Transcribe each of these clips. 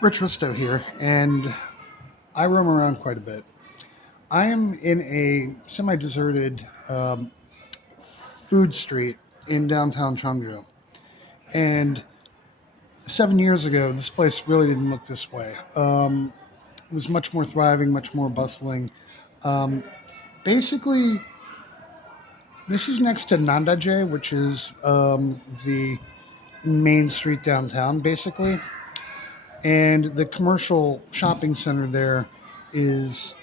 Rich Risto here, and I roam around quite a bit. I am in a semi-deserted food street in downtown Chengdu, and 7 years ago, this place really didn't look this way. It was much more thriving, much more bustling. Um, Basically, this is next to Nandaje, which is the main street downtown, basically, and the commercial shopping center there is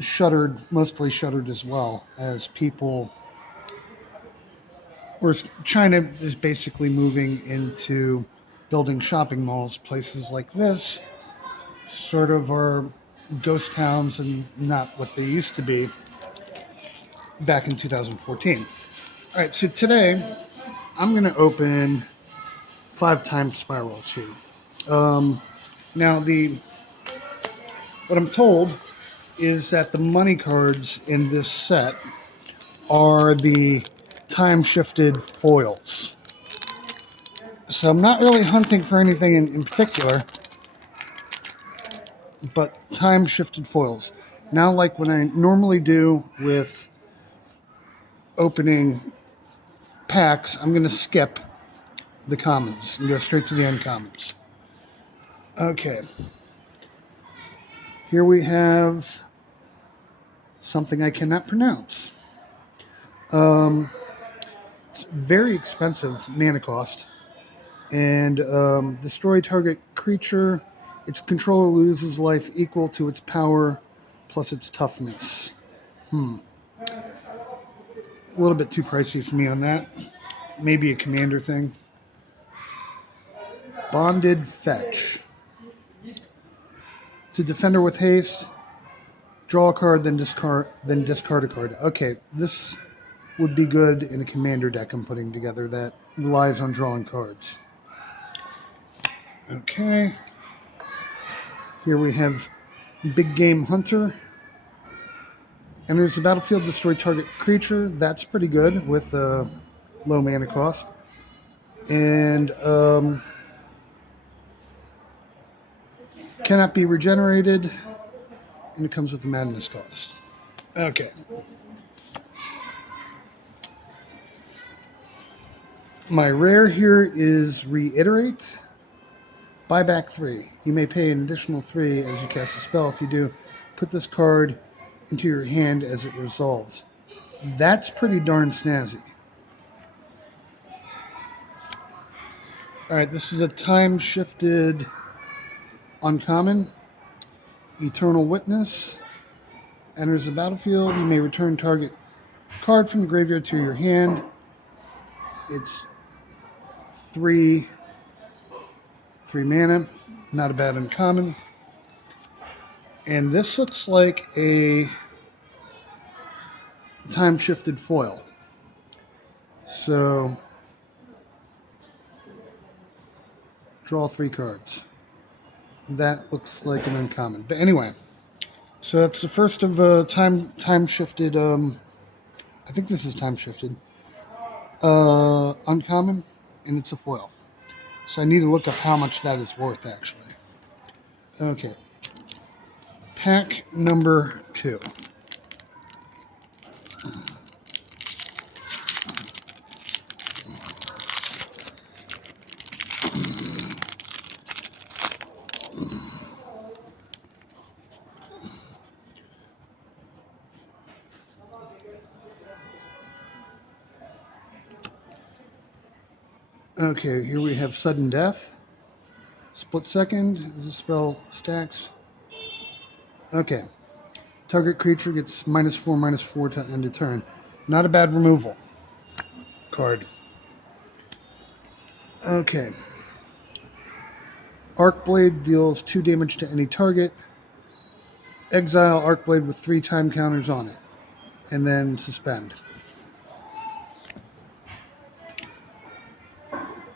shuttered, mostly shuttered as well, as people, or China is basically moving into building shopping malls. Places like this sort of are ghost towns and not what they used to be back in 2014. All right, so today I'm going to open 5 time spirals here. Um, Now, the what I'm told is that the money cards in this set are the time shifted foils. So I'm not really hunting for anything in particular, but time shifted foils. Now, like when I normally do with opening packs, I'm going to skip the commons and go straight to the uncommons. Okay, here we have something I cannot pronounce. Um, it's very expensive mana cost. And destroy target creature. Its controller loses life equal to its power plus its toughness. A little bit too pricey for me on that. Maybe a commander thing. Bonded Fetch. It's a defender with haste. Draw a card, then discard a card. Okay, this would be good in a commander deck I'm putting together that relies on drawing cards. Okay. Here we have Big Game Hunter. Enters the battlefield, destroy target creature. That's pretty good with low mana cost. And cannot be regenerated, and it comes with a madness cost. Okay. My rare here is Reiterate. Buy back 3. You may pay an additional 3 as you cast a spell. If you do, put this card into your hand as it resolves. That's pretty darn snazzy. Alright, this is a time shifted uncommon. Eternal Witness. Enters the battlefield. You may return target card from the graveyard to your hand. It's three mana. Not a bad uncommon. And this looks like a time shifted foil. So draw 3 cards. That looks like an uncommon. But anyway, so that's the first of time shifted. I think this is time shifted. Uncommon, and it's a foil. So I need to look up how much that is worth actually. Okay. Pack number 2. Okay, here we have Sudden Death. Split Second as the spell stacks. Okay. Target creature gets -4/-4 to end a turn. Not a bad removal card. Okay. Arcblade deals 2 damage to any target. Exile Arcblade with 3 time counters on it. And then suspend.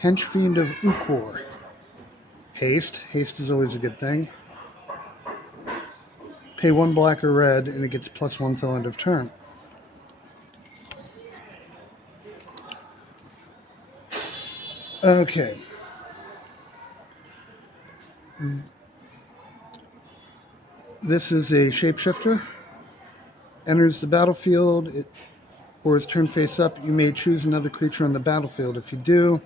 Henchfiend of Ukor. Haste. Haste is always a good thing. Pay 1 black or red, and it gets +1 till end of turn. Okay. This is a shapeshifter. Enters the battlefield or is turned face up. You may choose another creature on the battlefield. If you do,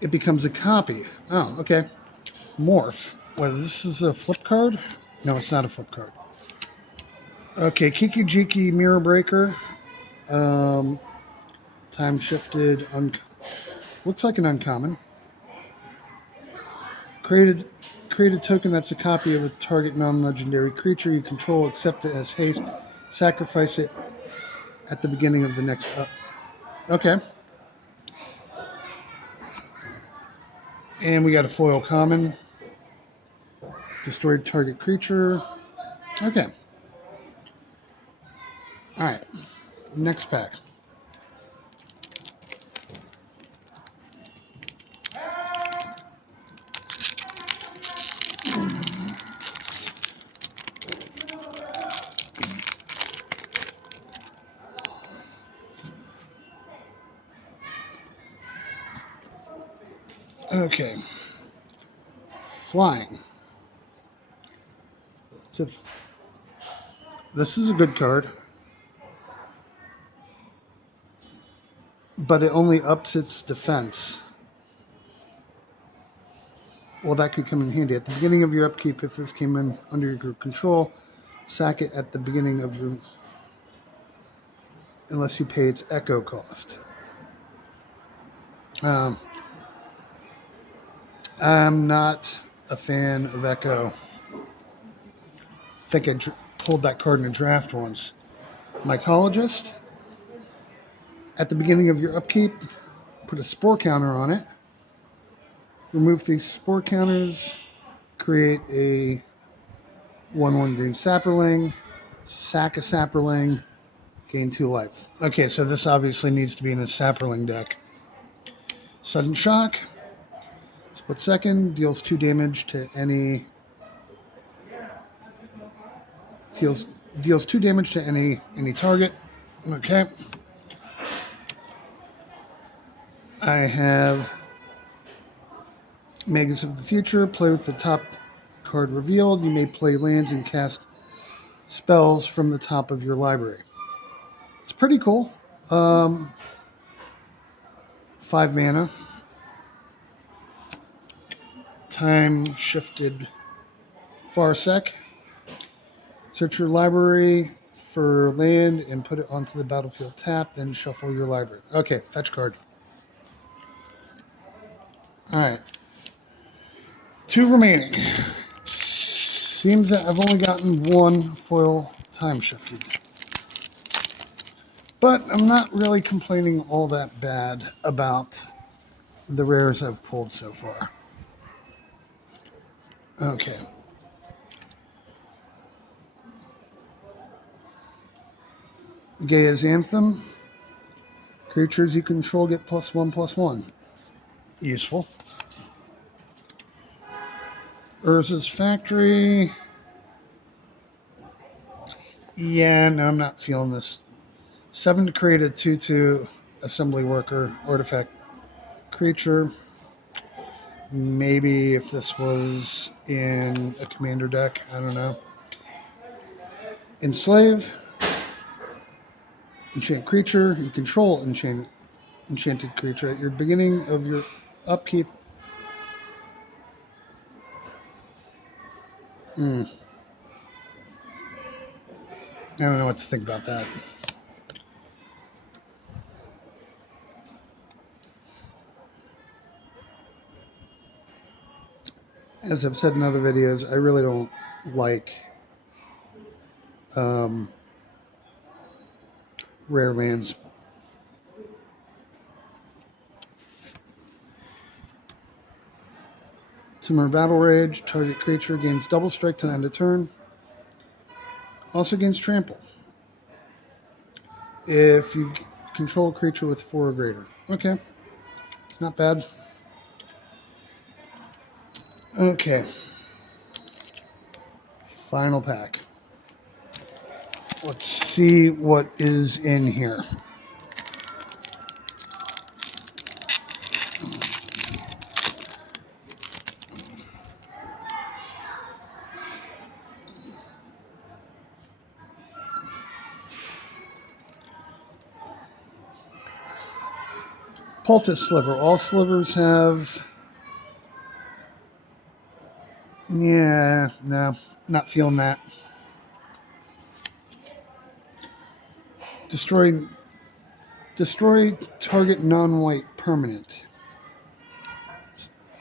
it becomes a copy. Oh, okay. Morph. Well, this is a flip card? No, it's not a flip card. Okay, Kiki Jiki Mirror Breaker. Um, time shifted. Looks like an uncommon. Create a token that's a copy of a target non-legendary creature you control. Accept it as haste. Sacrifice it at the beginning of the next up. Okay. And we got a foil common. Destroyed target creature. Okay. All right. Next pack. Okay. Flying. So this is a good card, but it only ups its defense. Well, that could come in handy. At the beginning of your upkeep, if this came in under your control, sack it at the beginning of your... unless you pay its echo cost. I'm not a fan of echo. I think I pulled that card in a draft once. Mycologist. At the beginning of your upkeep, put a spore counter on it. Remove these spore counters. Create a 1/1 green sapperling. Sack a sapperling. Gain 2 life. Okay, so this obviously needs to be in a sapperling deck. Sudden shock. Split second. Deals 2 damage to any... Deals 2 damage to any target. Okay. I have Magus of the Future. Play with the top card revealed. You may play lands and cast spells from the top of your library. It's pretty cool. 5 mana. Time shifted Farsec. Search your library for land and put it onto the battlefield tap, then shuffle your library. Okay, fetch card. Alright. 2 remaining. Seems that I've only gotten 1 foil time shifted. But I'm not really complaining all that bad about the rares I've pulled so far. Okay. Gaia's Anthem. Creatures you control get +1/+1. Useful. Urza's Factory. Yeah, no, I'm not feeling this. 7 to create a 2/2 assembly worker artifact creature. Maybe if this was in a commander deck, I don't know. Enslave. Enchant creature. You control enchanted creature. At your beginning of your upkeep. I don't know what to think about that. As I've said in other videos, I really don't like rare lands. Timur Battle Rage. Target creature gains double strike to end a turn. Also gains trample. If you control a creature with 4 or greater. Okay. Not bad. Okay. Final pack. Let's see what is in here. Poultice Sliver. All slivers have... Yeah, no, not feeling that. Destroy target non-white permanent.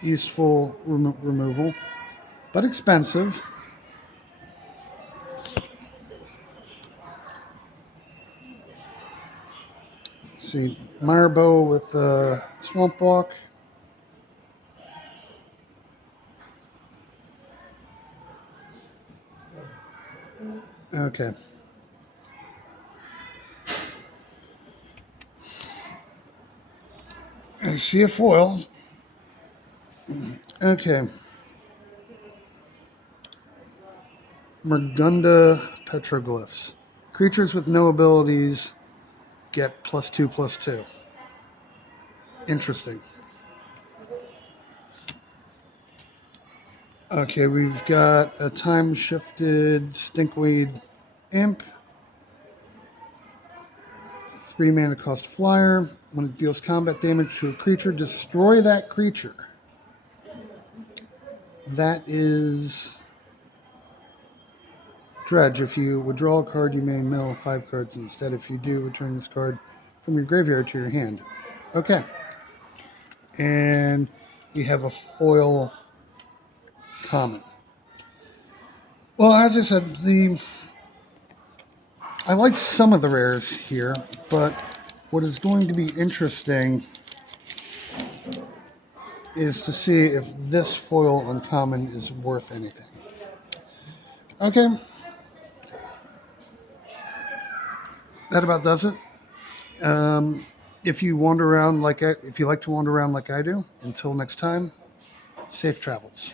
Useful removal, but expensive. Let's see, Mirebo with Swamp Walk. Okay. I see a foil. Okay. Murgunda Petroglyphs. Creatures with no abilities get +2/+2. Interesting. Okay, we've got a time-shifted Stinkweed Imp. 3 mana cost flyer. When it deals combat damage to a creature, destroy that creature. That is Dredge. If you withdraw a card, you may mill 5 cards instead. If you do, return this card from your graveyard to your hand. Okay. And we have a foil common. Well, as I said, I like some of the rares here, but what is going to be interesting is to see if this foil uncommon is worth anything. Okay. That about does it. If you wander around if you like to wander around like I do, until next time, safe travels.